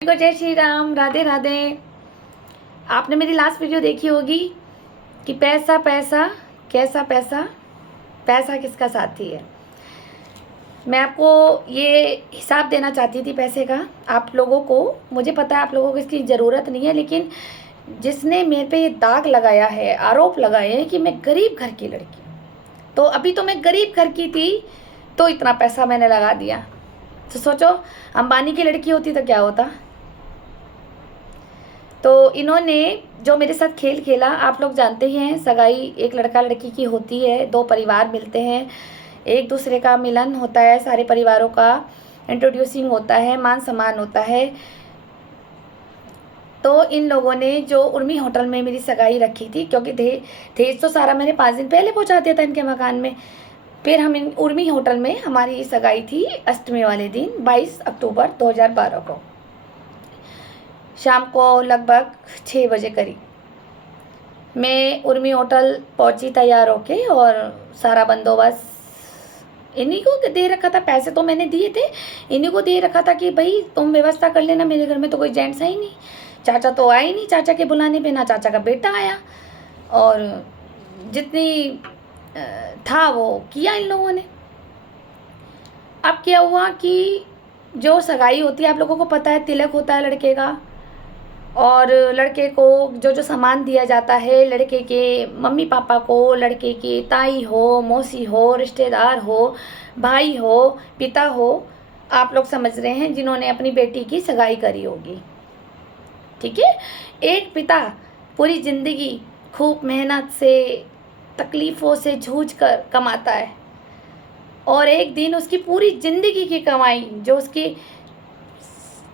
को जय श्री राम, राधे राधे। आपने मेरी लास्ट वीडियो देखी होगी कि पैसा पैसा कैसा पैसा, पैसा किसका साथी है। मैं आपको ये हिसाब देना चाहती थी पैसे का आप लोगों को। मुझे पता है आप लोगों को इसकी ज़रूरत नहीं है, लेकिन जिसने मेरे पे ये दाग लगाया है, आरोप लगाए हैं कि मैं गरीब घर की लड़की हूँ, तो अभी तो मैं गरीब घर की थी तो इतना पैसा मैंने लगा दिया। तो सोचो अंबानी की लड़की होती तो क्या होता। तो इन्होंने जो मेरे साथ खेल खेला, आप लोग जानते ही हैं, सगाई एक लड़का लड़की की होती है, दो परिवार मिलते हैं, एक दूसरे का मिलन होता है, सारे परिवारों का इंट्रोड्यूसिंग होता है, मान सम्मान होता है। तो इन लोगों ने जो उर्मी होटल में मेरी सगाई रखी थी, क्योंकि दहेज तो सारा मैंने 5 दिन पहले पहुंचा दिया था इनके मकान में। फिर हम इन उर्मी होटल में हमारी सगाई थी अष्टमी वाले दिन 22 अक्टूबर 2012 को शाम को लगभग 6 बजे करीब मैं उर्मी होटल पहुंची तैयार होके, और सारा बंदोबस्त इन्हीं को दे रखा था। पैसे तो मैंने दिए थे, इन्हीं को दे रखा था कि भाई तुम व्यवस्था कर लेना, मेरे घर में तो कोई जेंट्स है ही नहीं, चाचा तो आया ही नहीं, चाचा के बुलाने पे ना चाचा का बेटा आया, और जितनी था वो किया इन लोगों ने। अब क्या हुआ कि जो सगाई होती है आप लोगों को पता है, तिलक होता है लड़के का, और लड़के को जो जो सामान दिया जाता है, लड़के के मम्मी पापा को, लड़के की ताई हो, मौसी हो, रिश्तेदार हो, भाई हो, पिता हो, आप लोग समझ रहे हैं जिन्होंने अपनी बेटी की सगाई करी होगी, ठीक है। एक पिता पूरी ज़िंदगी खूब मेहनत से, तकलीफ़ों से जूझ कर कमाता है, और एक दिन उसकी पूरी ज़िंदगी की कमाई, जो उसकी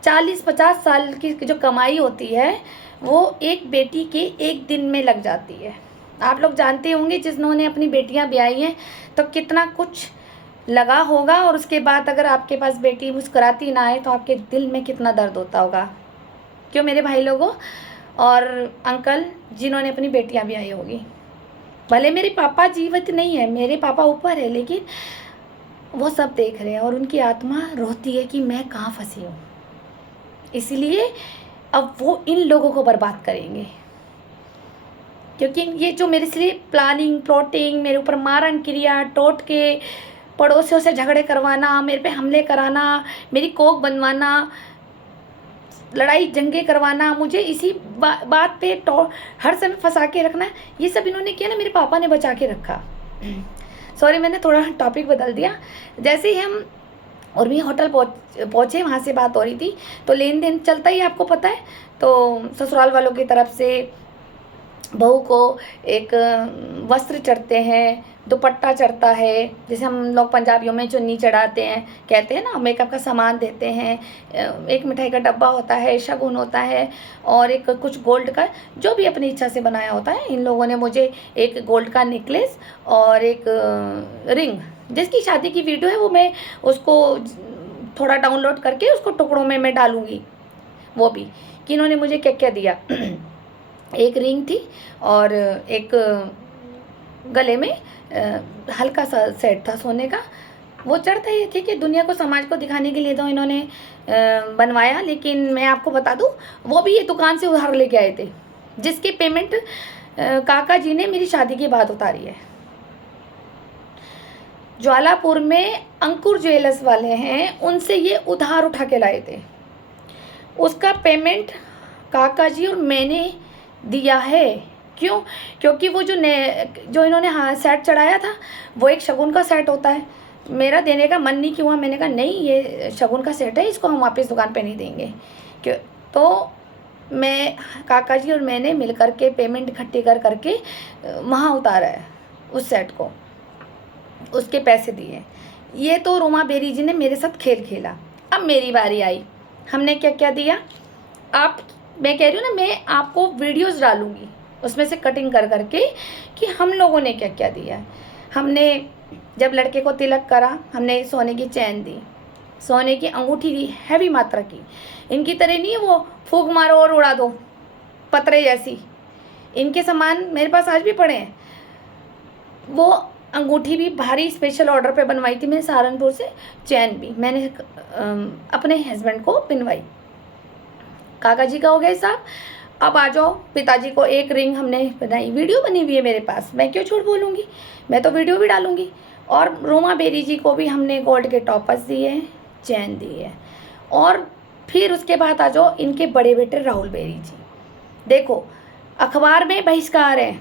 40-50 साल की जो कमाई होती है, वो एक बेटी के एक दिन में लग जाती है। आप लोग जानते होंगे जिन्होंने अपनी बेटियां ब्याही हैं तो कितना कुछ लगा होगा, और उसके बाद अगर आपके पास बेटी मुस्कुराती ना आए तो आपके दिल में कितना दर्द होता होगा। क्यों मेरे भाई लोगों और अंकल जिन्होंने अपनी बेटियां ब्याही होगी। भले मेरे पापा जीवित नहीं है, मेरे पापा ऊपर है, लेकिन वो सब देख रहे हैं और उनकी आत्मा रोती है कि मैं कहाँ फंसी हूँ। इसलिए अब वो इन लोगों को बर्बाद करेंगे, क्योंकि ये जो मेरे लिए प्लानिंग प्लॉटिंग, मेरे ऊपर मारण क्रिया, टोट के पड़ोसियों से झगड़े करवाना, मेरे पे हमले कराना, मेरी कोख बनवाना, लड़ाई जंगे करवाना, मुझे इसी बात पे हर समय फंसा के रखना, ये सब इन्होंने किया ना, मेरे पापा ने बचा के रखा। सॉरी मैंने थोड़ा टॉपिक बदल दिया। जैसे ही हम उर्मी होटल पहुँचे, वहाँ से बात हो रही थी, तो लेन देन चलता ही आपको पता है। तो ससुराल वालों की तरफ से बहू को एक वस्त्र चढ़ते हैं, दुपट्टा चढ़ता है, जैसे हम लोग पंजाबियों में चुन्नी चढ़ाते हैं, कहते हैं ना, मेकअप का सामान देते हैं, एक मिठाई का डब्बा होता है, शगुन होता है, और एक कुछ गोल्ड का, जो भी अपनी इच्छा से बनाया होता है। इन लोगों ने मुझे एक गोल्ड का नेकलेस और एक रिंग, जिसकी शादी की वीडियो है वो मैं उसको थोड़ा डाउनलोड करके उसको टुकड़ों में मैं डालूँगी, वो भी कि इन्होंने मुझे क्या क्या दिया। एक रिंग थी और एक गले में हल्का सा सेट था सोने का, वो चढ़ता ही ठीक है, दुनिया को समाज को दिखाने के लिए तो इन्होंने बनवाया। लेकिन मैं आपको बता दूं, वो भी ये दुकान से उधार लेके आए थे, जिसकी पेमेंट काका जी ने मेरी शादी के बाद उतारी है। ज्वालापुर में अंकुर ज्वेलर्स वाले हैं, उनसे ये उधार उठा के लाए थे, उसका पेमेंट काका जी और मैंने दिया है। क्यों? क्योंकि वो जो इन्होंने सेट चढ़ाया था वो एक शगुन का सेट होता है। मेरा देने का मन नहीं क्यों हुआ, मैंने कहा नहीं ये शगुन का सेट है, इसको हम वापस दुकान पे नहीं देंगे। क्यों? तो मैं, काका जी और मैंने मिल कर के पेमेंट इकट्ठी करके वहाँ उतारा है उस सेट को, उसके पैसे दिए। ये तो रोमा बेरी जी ने मेरे साथ खेल खेला। अब मेरी बारी आई, हमने क्या क्या दिया। मैं कह रही हूँ ना, मैं आपको वीडियोस डालूँगी उसमें से कटिंग करके कि हम लोगों ने क्या क्या दिया। हमने जब लड़के को तिलक करा, हमने सोने की चैन दी, सोने की अंगूठी दी, हैवी मात्रा की। इनकी तरह नहीं है वो फूंक मारो और उड़ा दो पतरे जैसी, इनके सामान मेरे पास आज भी पड़े हैं। वो अंगूठी भी भारी स्पेशल ऑर्डर पे बनवाई थी मैंने सहारनपुर से, चैन भी मैंने अपने हस्बैंड को बनवाई। काका जी का हो गया हिसाब। अब आ जाओ, पिताजी को एक रिंग हमने बनाई, वीडियो बनी हुई है मेरे पास, मैं क्यों झूठ बोलूँगी, मैं तो वीडियो भी डालूँगी। और रोमा बेरी जी को भी हमने गोल्ड के टॉपर्स दिए हैं, चैन दी है। और फिर उसके बाद आ जाओ इनके बड़े बेटे राहुल बेरी जी। देखो अखबार में बहिष्कार है,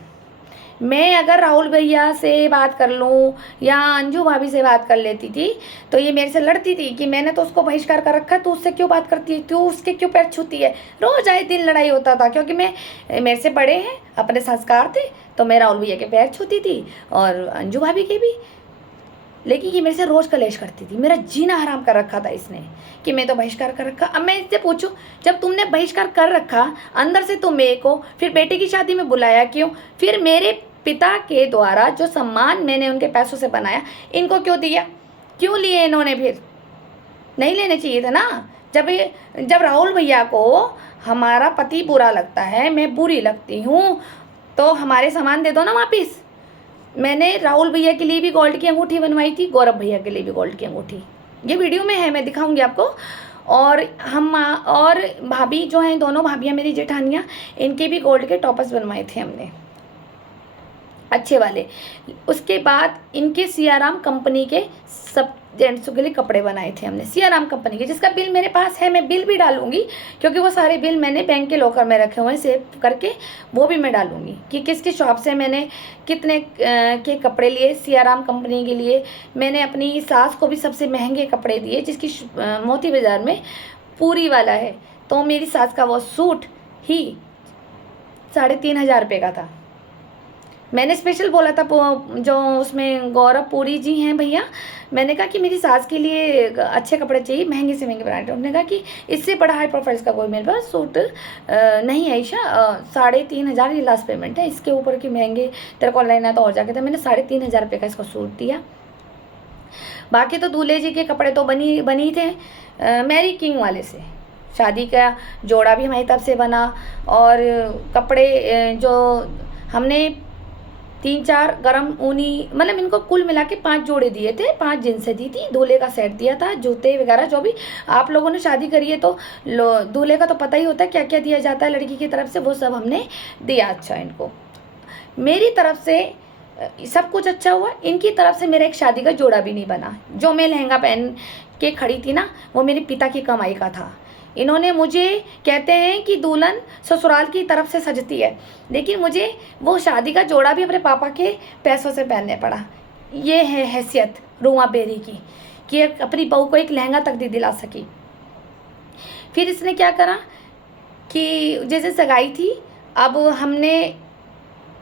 मैं अगर राहुल भैया से बात कर लूँ या अंजू भाभी से बात कर लेती थी तो ये मेरे से लड़ती थी कि मैंने तो उसको बहिष्कार कर रखा है, तो उससे क्यों बात करती है, तू उसके क्यों पैर छूती है। रोज आए दिन लड़ाई होता था, क्योंकि मेरे से बड़े हैं, अपने संस्कार थे, तो मैं राहुल भैया के पैर छूती थी और अंजू भाभी के भी। लेकिन ये मेरे से रोज़ कलेश करती थी, मेरा जीना हराम कर रखा था इसने कि मैं तो बहिष्कार कर रखा। अब मैं इससे पूछूं, जब तुमने बहिष्कार कर रखा अंदर से तुम मेरे को फिर बेटे की शादी में बुलाया क्यों, फिर मेरे पिता के द्वारा जो सम्मान मैंने उनके पैसों से बनाया इनको क्यों दिया, क्यों लिए इन्होंने, फिर नहीं लेने चाहिए था ना। जब राहुल भैया को हमारा पति बुरा लगता है, मैं बुरी लगती हूँ, तो हमारे सामान दे दो ना वापिस। मैंने राहुल भैया के लिए भी गोल्ड की अंगूठी बनवाई थी, गौरव भैया के लिए भी गोल्ड की अंगूठी, ये वीडियो में है, मैं दिखाऊंगी आपको। और हम और भाभी जो हैं, दोनों भाभियाँ मेरी जेठानियाँ, इनके भी गोल्ड के टॉपर्स बनवाए थे हमने, अच्छे वाले। उसके बाद इनके सियाराम कंपनी के सब जेंट्सों के लिए कपड़े बनाए थे हमने, सियाराम कंपनी के, जिसका बिल मेरे पास है, मैं बिल भी डालूंगी, क्योंकि वो सारे बिल मैंने बैंक के लॉकर में रखे हुए हैं सेव करके, वो भी मैं डालूंगी कि किसकी शॉप से मैंने कितने के कपड़े लिए। सियाराम कंपनी के लिए मैंने अपनी सास को भी सबसे महंगे कपड़े दिए, जिसकी मोती बाज़ार में पूरी वाला है, तो मेरी सास का वो सूट ही 3,500 रुपये का था। मैंने स्पेशल बोला था, जो उसमें गौरव पुरी जी हैं भैया, मैंने कहा कि मेरी सास के लिए अच्छे कपड़े चाहिए, महंगे से महंगे ब्रांड। उन्होंने कहा कि इससे बड़ा हाई प्रोफाइल का कोई मेरे पास सूट नहीं है ईशा, 3,500 ये लास्ट पेमेंट है, इसके ऊपर की महंगे तेरे को ऑनलाइन आया तो और जाके था। मैंने 3,500 रुपये का इसको सूट दिया। बाकी तो दूल्हे जी के कपड़े तो बनी थे मैरी किंग वाले से, शादी का जोड़ा भी हमारी तरफ से बना। और कपड़े जो हमने 3-4 गरम ऊनी, मतलब इनको कुल मिला के 5 जोड़े दिए थे, 5 जिनसे दी थी, दूल्हे का सेट दिया था, जूते वगैरह जो भी। आप लोगों ने शादी करी है तो दूल्हे का तो पता ही होता है क्या क्या दिया जाता है लड़की की तरफ से, वो सब हमने दिया। अच्छा, इनको मेरी तरफ से सब कुछ अच्छा हुआ, इनकी तरफ से मेरा एक शादी का जोड़ा भी नहीं बना। जो मैं लहंगा पहन के खड़ी थी ना, वो मेरे पिता की कमाई का था। इन्होंने मुझे, कहते हैं कि दुल्हन ससुराल की तरफ से सजती है, लेकिन मुझे वो शादी का जोड़ा भी अपने पापा के पैसों से पहनने पड़ा। ये है हैसियत रोमा बेरी की कि अपनी बहू को एक लहंगा तक नहीं दिला सकी। फिर इसने क्या करा कि जैसे सगाई थी, अब हमने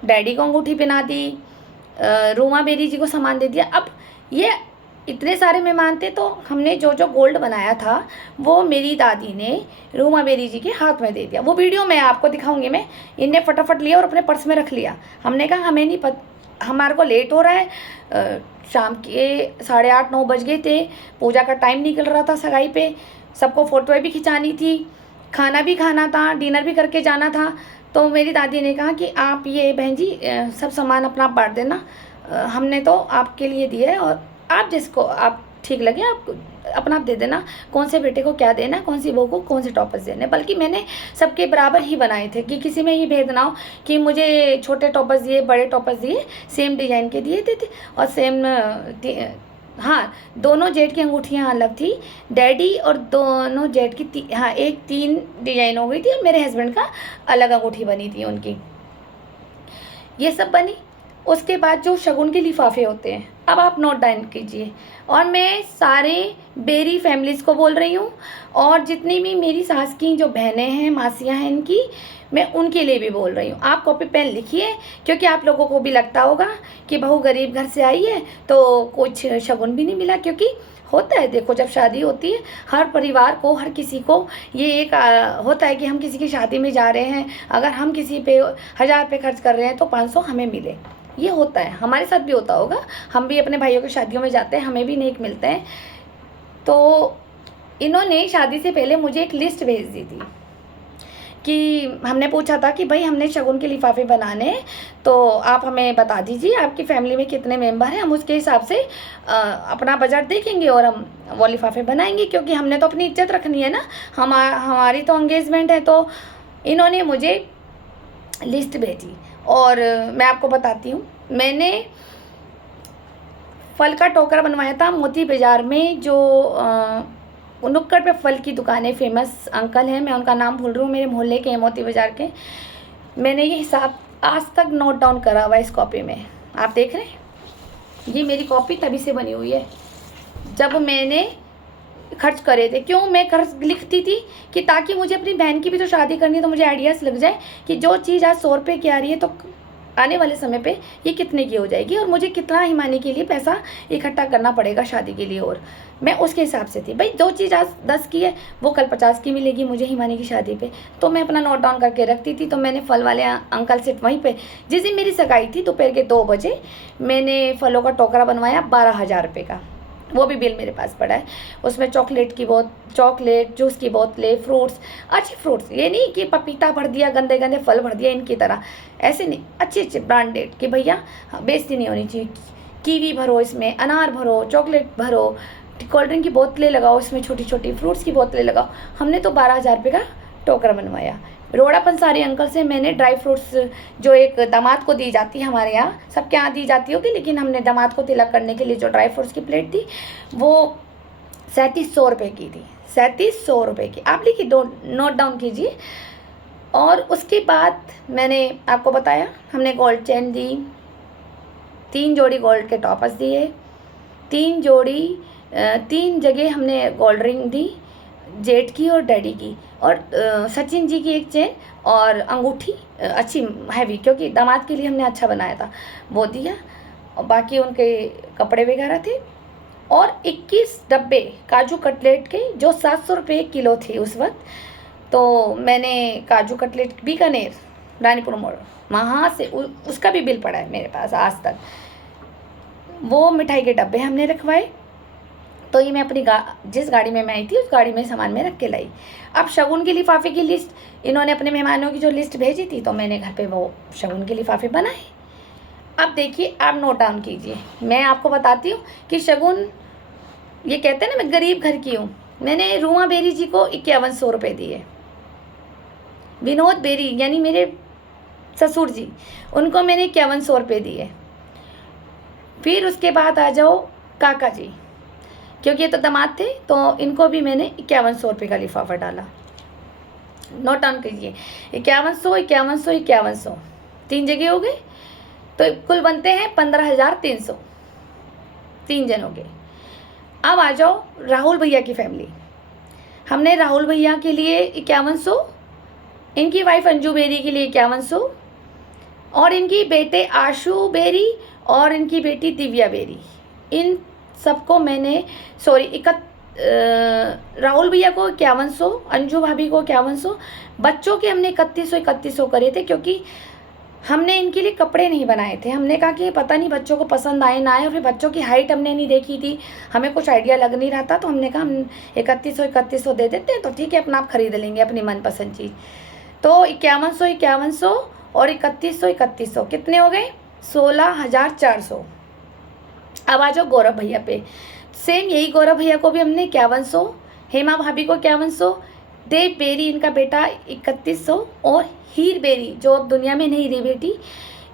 डैडी को अंगूठी पहना दी, रोमा बेरी जी को सामान दे दिया। अब ये इतने सारे मेहमान थे, तो हमने जो जो गोल्ड बनाया था वो मेरी दादी ने रोमा बेरी जी के हाथ में दे दिया। वो वीडियो मैं आपको दिखाऊंगी। मैं इनने फटाफट लिया और अपने पर्स में रख लिया। हमने कहा हमें नहीं पता, हमारे को लेट हो रहा है, शाम के 8:30-9 बज गए थे, पूजा का टाइम निकल रहा था सगाई पे, सबको फ़ोटोएँ भी खिंचानी थी, खाना भी खाना था, डिनर भी करके जाना था। तो मेरी दादी ने कहा कि आप ये बहन जी सब सामान अपना बांट देना, हमने तो आपके लिए दिया है, और आप जिसको आप ठीक लगे आप अपना दे देना, कौन से बेटे को क्या देना, कौन सी बहू को कौन से टॉपर्स देने। बल्कि मैंने सबके बराबर ही बनाए थे कि किसी में ये भेद ना हो कि मुझे छोटे टॉपर्स दिए, बड़े टॉपर्स दिए, सेम डिज़ाइन के दिए थे और सेम। हाँ, दोनों जेठ की अंगूठियाँ अलग थी, डैडी और दोनों जेठ की हाँ, एक 3 डिजाइन हो गई थी, और मेरे हस्बैंड का अलग अंगूठी बनी थी उनकी, ये सब बनी। उसके बाद जो शगुन के लिफाफे होते हैं, अब आप नोट डाउन कीजिए। और मैं सारे बेरी फैमिलीज़ को बोल रही हूँ, और जितनी भी मेरी सास की जो बहनें हैं, मासियाँ हैं इनकी, मैं उनके लिए भी बोल रही हूँ। आप कॉपी पेन लिखिए, क्योंकि आप लोगों को भी लगता होगा कि बहू गरीब घर से आई है तो कुछ शगुन भी नहीं मिला। क्योंकि होता है, देखो जब शादी होती है हर परिवार को, हर किसी को ये एक होता है कि हम किसी की शादी में जा रहे हैं, अगर हम किसी पे 1000 रुपये खर्च कर रहे हैं तो 500 हमें मिले। ये होता है, हमारे साथ भी होता होगा, हम भी अपने भाइयों की शादियों में जाते हैं, हमें भी नेक मिलते हैं। तो इन्होंने शादी से पहले मुझे एक लिस्ट भेज दी थी कि हमने पूछा था कि भाई हमने शगुन के लिफाफे बनाने हैं, तो आप हमें बता दीजिए आपकी फैमिली में कितने मेंबर हैं, हम उसके हिसाब से अपना बजट देखेंगे और हम वो लिफाफे बनाएंगे, क्योंकि हमने तो अपनी इज्जत रखनी है ना, हमारी तो एंगेजमेंट है। तो इन्होंने मुझे लिस्ट भेजी और मैं आपको बताती हूँ, मैंने फल का टोकरा बनवाया था मोती बाज़ार में, जो नुक्कड़ पे फल की दुकानें फेमस अंकल हैं, मैं उनका नाम भूल रही हूँ, मेरे मोहल्ले के हैं मोती बाज़ार के। मैंने ये हिसाब आज तक नोट डाउन करा हुआ है इस कॉपी में, आप देख रहे हैं, ये मेरी कॉपी तभी से बनी हुई है जब मैंने खर्च करे थे। क्यों मैं खर्च लिखती थी कि ताकि मुझे अपनी बहन की भी तो शादी करनी है, तो मुझे आइडियाज़ लग जाए कि जो चीज़ आज 100 रुपये की आ रही है तो आने वाले समय पे ये कितने की हो जाएगी और मुझे कितना हिमानी के लिए पैसा इकट्ठा करना पड़ेगा शादी के लिए। और मैं उसके हिसाब से थी, भाई जो चीज़ आज 10 की है वो कल 50 की मिलेगी मुझे हिमानी की शादी पे, तो मैं अपना नोट डाउन करके रखती थी। तो मैंने फल वाले अंकल से वहीं पे, जिस दिन मेरी सगाई थी दोपहर के 2 बजे, मैंने फलों का टोकरा बनवाया 12,000 रुपये का, वो भी बिल मेरे पास पड़ा है। उसमें चॉकलेट, जूस की बोतलें, फ्रूट्स, अच्छे फ्रूट्स, ये नहीं कि पपीता भर दिया, गंदे गंदे फल भर दिया इनकी तरह, ऐसे नहीं, अच्छे अच्छे ब्रांडेड कि भैया बेइज्जती नहीं होनी चाहिए। कीवी भरो, इसमें अनार भरो, चॉकलेट भरो, कोल्ड ड्रिंक की बोतलें लगाओ, इसमें छोटी छोटी फ्रूट्स की बोतलें लगाओ। हमने तो 12,000 रुपये का टोकरा बनवाया। रोड़ा पंसारी अंकल से मैंने ड्राई फ्रूट्स, जो एक दामाद को दी जाती है, हमारे यहाँ सबके यहाँ दी जाती होगी, लेकिन हमने दामाद को तिलक करने के लिए जो ड्राई फ्रूट्स की प्लेट थी वो 3700 रुपये की थी, 3700 रुपये की, आप लिखिए, नोट डाउन कीजिए। और उसके बाद मैंने आपको बताया हमने गोल्ड चेन दी, 3 जोड़ी गोल्ड के टॉपर्स दिए, 3 जगह हमने गोल्ड रिंग दी, जेठ की और डैडी की, और सचिन जी की एक चेन और अंगूठी अच्छी हैवी, क्योंकि दामाद के लिए हमने अच्छा बनाया था, वो दिया। और बाकी उनके कपड़े वगैरह थे। और 21 डब्बे काजू कटलेट के, जो 700 रुपये किलो थे उस वक्त। तो मैंने काजू कटलेट बीकानेर रानीपुर मोड़, वहाँ से उसका भी बिल पड़ा है मेरे पास आज तक। वो मिठाई के डब्बे हमने रखवाए। तो ये मैं अपनी जिस गाड़ी में मैं आई थी उस गाड़ी में सामान में रख के लाई। अब शगुन के लिफाफे की लिस्ट, इन्होंने अपने मेहमानों की जो लिस्ट भेजी थी, तो मैंने घर पे वो शगुन के लिफाफे बनाए। अब देखिए, आप नोट डाउन कीजिए, मैं आपको बताती हूँ कि शगुन, ये कहते हैं ना मैं गरीब घर की हूँ। मैंने रूमा बेरी जी को 5100 रुपये दिए, विनोद बेरी यानी मेरे ससुर जी, उनको मैंने 5100 रुपये दिए। फिर उसके बाद आ जाओ काका जी, क्योंकि ये तो दामाद थे, तो इनको भी मैंने 5100 रुपये का लिफाफा डाला। नोट डाउन कीजिए, 5100, 5100, 5100, 3 जगह हो गए, तो कुल बनते हैं 15,300, 3 जनों के। अब आ जाओ राहुल भैया की फैमिली। हमने राहुल भैया के लिए 5100, इनकी वाइफ अंजू बेरी के लिए 5100, और इनकी बेटे आशु बेरी और इनकी बेटी दिव्या बेरी, इन सबको मैंने राहुल भैया को 5100, अंजू भाभी को 5100, बच्चों के हमने 3100 करे थे, क्योंकि हमने इनके लिए कपड़े नहीं बनाए थे। हमने कहा कि पता नहीं बच्चों को पसंद आए ना आए, और फिर बच्चों की हाइट हमने नहीं देखी थी, हमें कुछ आइडिया लग नहीं रहा था, तो हमने कहा हम 3100 दे देते हैं, तो ठीक है, अपना आप खरीद लेंगे अपनी मनपसंद चीज़। तो 5100 और 3100 कितने हो गए? 16,400। अब आ जाओ गौरव भैया पे, सेम यही गौरव भैया को भी हमने 5100, हेमा भाभी को 5100, देव बेरी इनका बेटा 3100, और हीर बेरी जो अब दुनिया में नहीं रही बेटी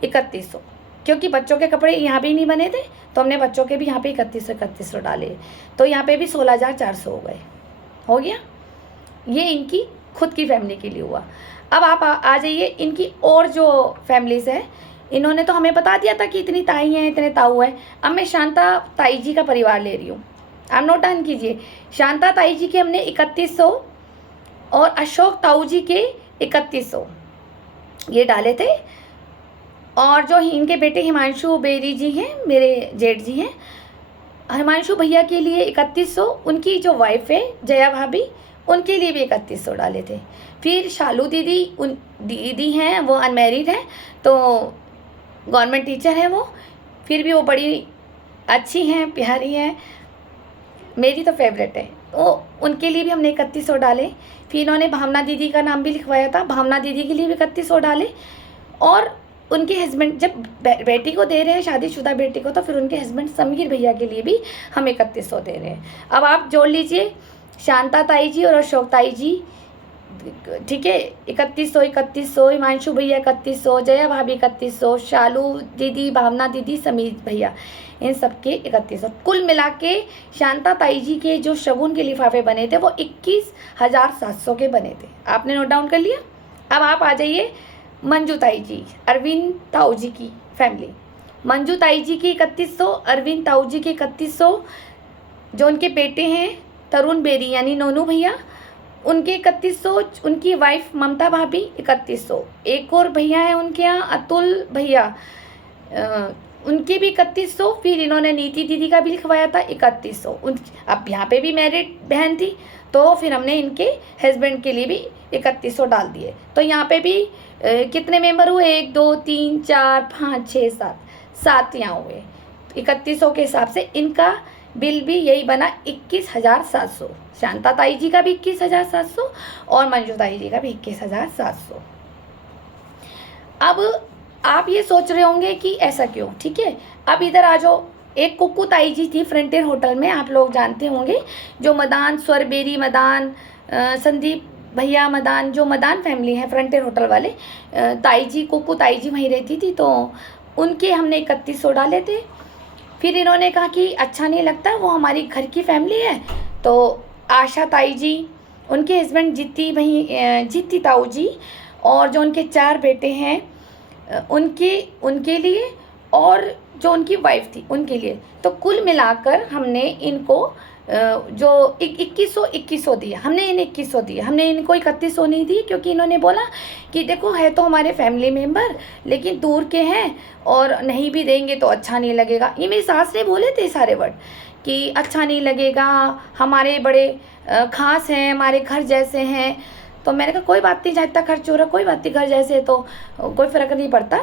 3100, क्योंकि बच्चों के कपड़े यहाँ भी नहीं बने थे, तो हमने बच्चों के भी यहाँ पे 3100 डाले, तो यहाँ पे भी 16,400 हो गए, हो गया। ये इनकी खुद की फैमिली के लिए हुआ। अब आप आ जाइए इनकी और जो फैमिलीज़ है, इन्होंने तो हमें बता दिया था कि इतनी ताई हैं, इतने ताऊ हैं। अब मैं शांता ताई जी का परिवार ले रही हूँ, आप नोट डाउन कीजिए। शांता ताई जी के हमने 3100 और अशोक ताऊ जी के 3100 ये डाले थे। और जो इनके बेटे हिमांशु बेरी जी हैं, मेरे जेठ जी हैं, हिमांशु भैया के लिए 3100, उनकी जो वाइफ है जया भाभी, उनके लिए भी 3100 डाले थे। फिर शालू दीदी हैं, वो अनमैरिड हैं, तो गवर्नमेंट टीचर है वो, फिर भी वो बड़ी अच्छी हैं, प्यारी हैं, मेरी तो फेवरेट है। तो उनके लिए भी हमने 3100 डाले। फिर इन्होंने भावना दीदी का नाम भी लिखवाया था, भावना दीदी के लिए भी 3100 डाले। और उनके हस्बैंड जब बेटी को दे रहे हैं, शादीशुदा बेटी को, तो फिर उनके हस्बैंड समीर भैया के लिए भी हम 3100 दे रहे हैं। अब आप जोड़ लीजिए, शांता ताई जी और अशोक ताई जी, ठीक है, 3100 3100, हिमांशु भैया 3100, जया भाभी 3100, शालू दीदी, भावना दीदी, समीर भैया, इन सबके 3100। कुल मिला के शांता ताई जी के जो शगुन के लिफाफे बने थे वो 21,700 के बने थे। आपने नोट डाउन कर लिया। अब आप आ जाइए मंजू ताई जी, अरविंद ताऊ जी की फैमिली। मंजू ताई जी की 3100, अरविंद ताऊ जी के 3100, जो उनके बेटे हैं तरुण बेरी यानी नोनू भैया, उनके 3100, उनकी वाइफ ममता भाभी 3100, एक और भैया है उनके यहाँ अतुल भैया, उनके भी 3100। फिर इन्होंने नीति दीदी का भी लिखवाया था 3100। अब यहाँ पे भी मैरिड बहन थी, तो फिर हमने इनके हस्बैंड के लिए भी 3100 डाल दिए। तो यहाँ पे भी कितने मेंबर हुए, 1 2 3 4 5 6 7 यहाँ हुए। 3100 के हिसाब से इनका बिल भी यही बना 21,700। शांता ताई जी का भी 21,700 और मंजू ताई जी का भी 21,700। अब आप ये सोच रहे होंगे कि ऐसा क्यों, ठीक है। अब इधर आ जाओ, एक कुक्कू ताई जी थी फ्रंटियर होटल में, आप लोग जानते होंगे, जो मदान, स्वरबेरी मदान, संदीप भैया मदान, जो मदान फैमिली है फ्रंटियर होटल वाले, ताई जी, कुक्कू ताई जी वहीं रहती थी, तो उनके हमने 3100 डाले थे। फिर इन्होंने कहा कि अच्छा नहीं लगता, वो हमारी घर की फैमिली है, तो आशा ताई जी, उनके हस्बैंड जीती ताऊ जी, और जो उनके 4 बेटे हैं उनके लिए, और जो उनकी वाइफ थी उनके लिए, तो कुल मिलाकर हमने इनको जो 2100 दिया, हमने इन्हें 2100 दिया, हमने इनको 3100 नहीं दी, क्योंकि इन्होंने बोला कि देखो है तो हमारे फैमिली मेम्बर, लेकिन दूर के हैं और नहीं भी देंगे तो अच्छा नहीं लगेगा। ये मेरी सास ने बोले थे सारे वर्ड कि अच्छा नहीं लगेगा, हमारे बड़े खास हैं, हमारे घर जैसे हैं। तो मैंने कहा कोई बात नहीं, जहाँ इतना खर्च हो रहा कोई बात नहीं, घर जैसे तो कोई फ़र्क नहीं पड़ता।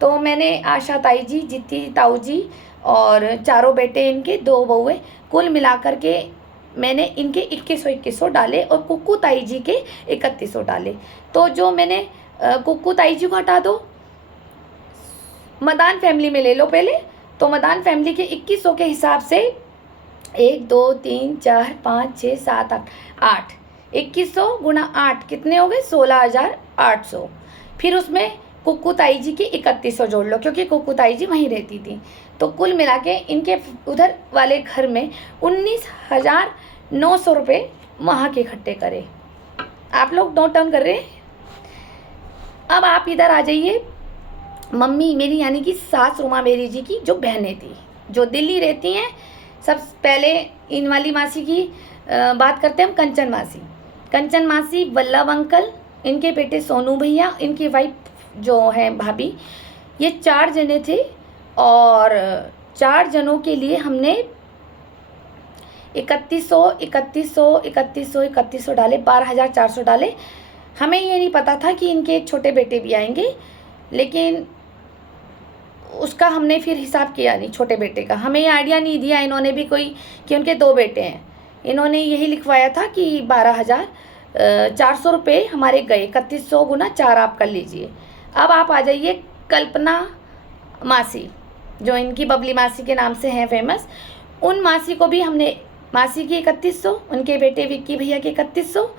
तो मैंने आशा ताई जी, जीती ताऊ जी और 4 बेटे इनके, 2 बहुएं, कुल मिलाकर के मैंने इनके 2100 डाले और कुक्कू ताई जी के 3100 डाले। तो जो मैंने कुक्कू ताई जी को हटा दो, मदान फैमिली में ले लो पहले। तो मदान फैमिली के 2100 के हिसाब से 1 2 3 4 5 6 7 8 2100 गुणा 8 कितने हो गए, 16,800। फिर उसमें कुक्कू ताई जी के 3100 जोड़ लो, क्योंकि कुक्कू ताई जी वहीं रहती थी। तो कुल मिला के इनके उधर वाले घर में 19,900 रुपये वहाँ के इकट्ठे करे। आप लोग नोट डाउन कर रहे हैं। अब आप इधर आ जाइए, मम्मी मेरी यानी कि सास रुमा मेरी जी की जो बहनें थी, जो दिल्ली रहती हैं। सब पहले इन वाली मासी की बात करते हैं हम, कंचन मासी, वल्लभ अंकल, इनके बेटे सोनू भैया, इनकी वाइफ जो है भाभी, ये 4 जने थे। और 4 जनों के लिए हमने 3100 डाले, 12,400 डाले। हमें ये नहीं पता था कि इनके एक छोटे बेटे भी आएंगे, लेकिन उसका हमने फिर हिसाब किया नहीं, छोटे बेटे का हमें ये आइडिया नहीं दिया इन्होंने भी कोई कि उनके 2 बेटे हैं। इन्होंने यही लिखवाया था कि 12,400 रुपये हमारे गए, 3100 गुना 4 आप कर लीजिए। अब आप आ जाइए कल्पना मासी, जो इनकी बबली मासी के नाम से हैं फेमस। उन मासी को भी हमने, मासी की 3100, उनके बेटे विक्की भैया के 3100,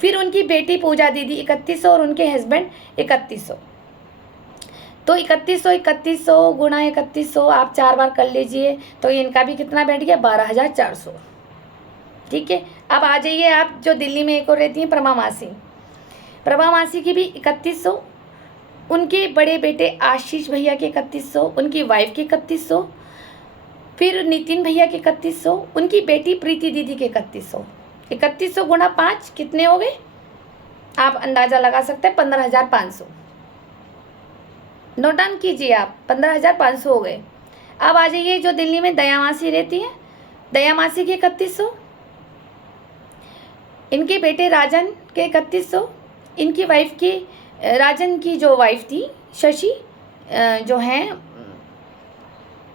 फिर उनकी बेटी पूजा दीदी 3100 और उनके हस्बैंड 3100। तो 3100 गुणा 3100 आप 4 बार कर लीजिए, तो इनका भी कितना बैठ गया, 12,400। ठीक है। अब आ जाइए आप जो दिल्ली में एक और रहती हैं, प्रमा मासी की भी 3100, उनके बड़े बेटे आशीष भैया के 3100, उनकी वाइफ के 3100, फिर नितिन भैया के 3100, उनकी बेटी प्रीति दीदी के 3100। 3100 गुणा 5 कितने हो गए, आप अंदाज़ा लगा सकते हैं, 15,500। नोट डाउन कीजिए आप, 15,500 हो गए। अब आ जाइए जो दिल्ली में दया मासी रहती हैं, दया मासी के 3100, इनके बेटे राजन के 3100, इनकी वाइफ की, राजन की जो वाइफ थी शशि जो हैं,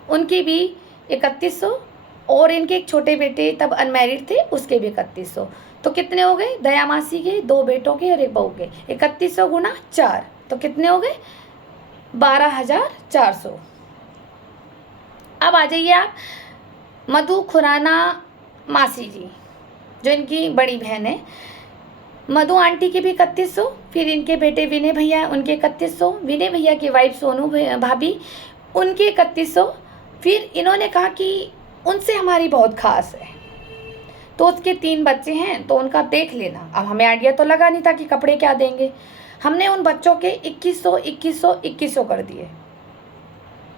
उनकी भी 3100, और इनके एक छोटे बेटे तब अनमैरिड थे, उसके भी 3100। तो कितने हो गए दया मासी के, 2 बेटों के और 1 बहू के, 3100 गुना 4, तो कितने हो गए 12,400। अब आ जाइए आप मधु खुराना मासी जी, जो इनकी बड़ी बहन है। मधु आंटी के भी 3100, फिर इनके बेटे विनय भैया उनके 3100, विनय भैया की वाइफ सोनू भाभी उनके 3100। फिर इन्होंने कहा कि उनसे हमारी बहुत खास है, तो उसके 3 बच्चे हैं, तो उनका देख लेना। अब हमें आइडिया तो लगा नहीं था कि कपड़े क्या देंगे, हमने उन बच्चों के 2100 2100 2100 कर दिए,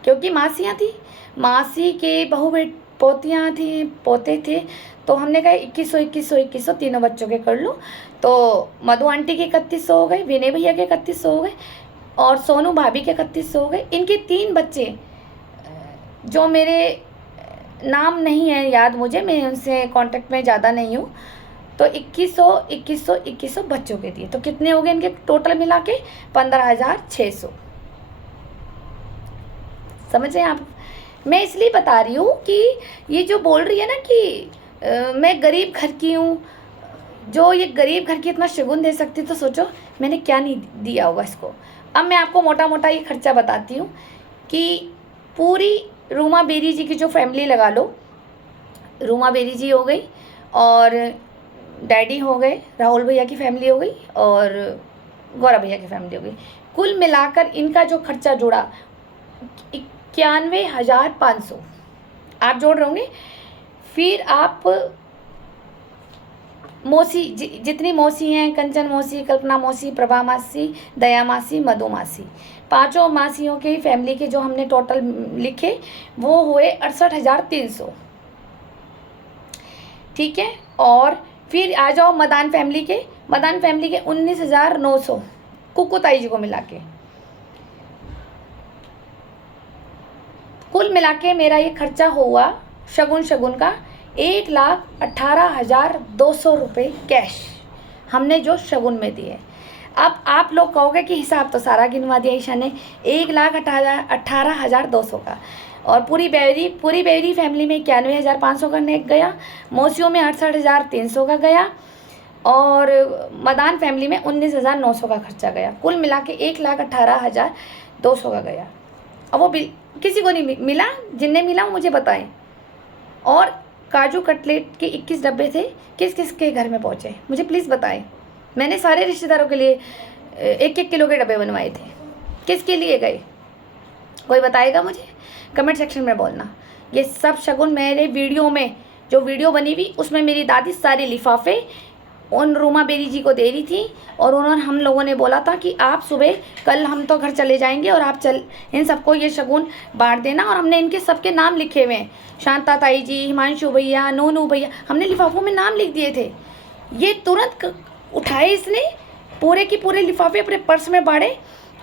क्योंकि मासियाँ थी, मासी के बहू पोतियाँ थी, पोते थे, तो हमने कहा 2100 2100 2100 तीनों बच्चों के कर लो। तो मधु आंटी के 3100 हो गए, विनय भैया के 3100 हो गए और सोनू भाभी के 3100 हो गए। इनके 3 बच्चे जो मेरे नाम नहीं है याद मुझे, मैं उनसे कांटेक्ट में ज़्यादा नहीं हूँ, तो 2100 2100 2100 बच्चों के दिए। तो कितने हो गए इनके टोटल मिला के 15,600। समझ रहे हैं आप? मैं इसलिए बता रही हूँ कि ये जो बोल रही है ना कि मैं गरीब घर की हूँ, जो ये गरीब घर की इतना शगुन दे सकती, तो सोचो मैंने क्या नहीं दिया होगा इसको। अब मैं आपको मोटा मोटा ये खर्चा बताती हूँ कि पूरी रूमा बेरी जी की जो फैमिली लगा लो, रूमा बेरी जी हो गई और डैडी हो गए, राहुल भैया की फैमिली हो गई और गौरव भैया की फैमिली हो गई, कुल मिलाकर इनका जो खर्चा जुड़ा 91,500 आप जोड़ रहे होंगे। फिर आप मौसी जितनी मौसी हैं, कंचन मौसी, कल्पना मौसी, प्रभा मासी, दया मासी, मधु मासी, 5 मासियों की फैमिली के जो हमने टोटल लिखे वो हुए 68,300। ठीक है, और फिर आ जाओ मदान फैमिली के, मदान फैमिली के 19,900 कुकुताई जी को मिला के। कुल मिला के मेरा ये खर्चा हुआ शगुन का 1,18,200 रुपये कैश हमने जो शगुन में दिए। अब आप लोग कहोगे कि हिसाब तो सारा गिनवा दिया ईशा ने, 1,18,200 का, और पूरी बेरी फैमिली में 91,500 का नेक गया, मौसियों में 68,300 का गया और मदान फैमिली में 19,900 का खर्चा गया। कुल मिला के 1,18,200 का गया। अब वो किसी को नहीं मिला, जिनने मिला वो मुझे बताएं। और काजू कटलेट के 21 डब्बे थे, किस किस के घर में पहुँचे मुझे प्लीज़ बताएं। मैंने सारे रिश्तेदारों के लिए 1-1 किलो के डब्बे बनवाए थे, किसके लिए गए कोई बताएगा मुझे? कमेंट सेक्शन में बोलना। ये सब शगुन मेरे वीडियो में, जो वीडियो बनी हुई उसमें मेरी दादी सारे लिफाफे उन रूमा बेरी जी को दे रही थी और उन्होंने हम लोगों ने बोला था कि आप सुबह कल हम तो घर चले जाएंगे और आप इन सबको ये शगुन बांट देना। और हमने इनके सबके नाम लिखे हुए हैं, शांता ताई जी, हिमांशु भैया, नूनू भैया, हमने लिफाफों में नाम लिख दिए थे। ये तुरंत उठाए इसने, पूरे की पूरे लिफाफे अपने पर्स में बांटे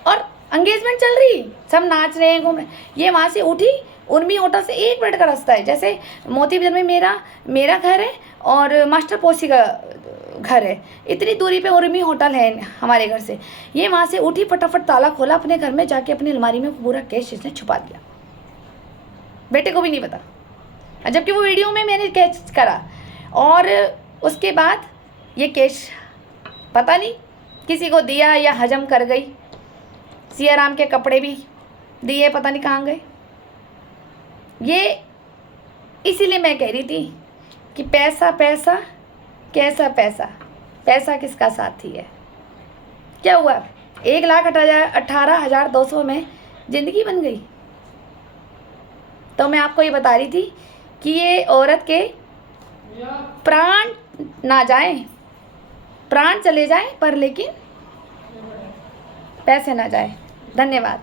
और एंगेजमेंट चल रही, सब नाच रहे हैं, घूम रहे। ये वहाँ से उठी, उर्मी होटल से 1 मिनट का रास्ता है, जैसे मोती बाजार में मेरा घर है और मास्टर पोसी का घर है, इतनी दूरी पे उर्मी होटल है हमारे घर से। ये वहाँ से उठी, फटाफट ताला खोला, अपने घर में जाके अपनी अलमारी में पूरा कैश इसने छुपा दिया, बेटे को भी नहीं पता, जबकि वो वीडियो में मैंने कैच करा। और उसके बाद ये कैश पता नहीं किसी को दिया या हजम कर गई। सियाराम के कपड़े भी दिए, पता नहीं कहाँ गए। ये इसीलिए मैं कह रही थी कि पैसा पैसा कैसा पैसा, पैसा किसका साथी है। क्या हुआ, 1,18,200 में ज़िंदगी बन गई। तो मैं आपको ये बता रही थी कि ये औरत के प्राण ना जाएं, प्राण चले जाएं पर लेकिन पैसे ना जाए। धन्यवाद।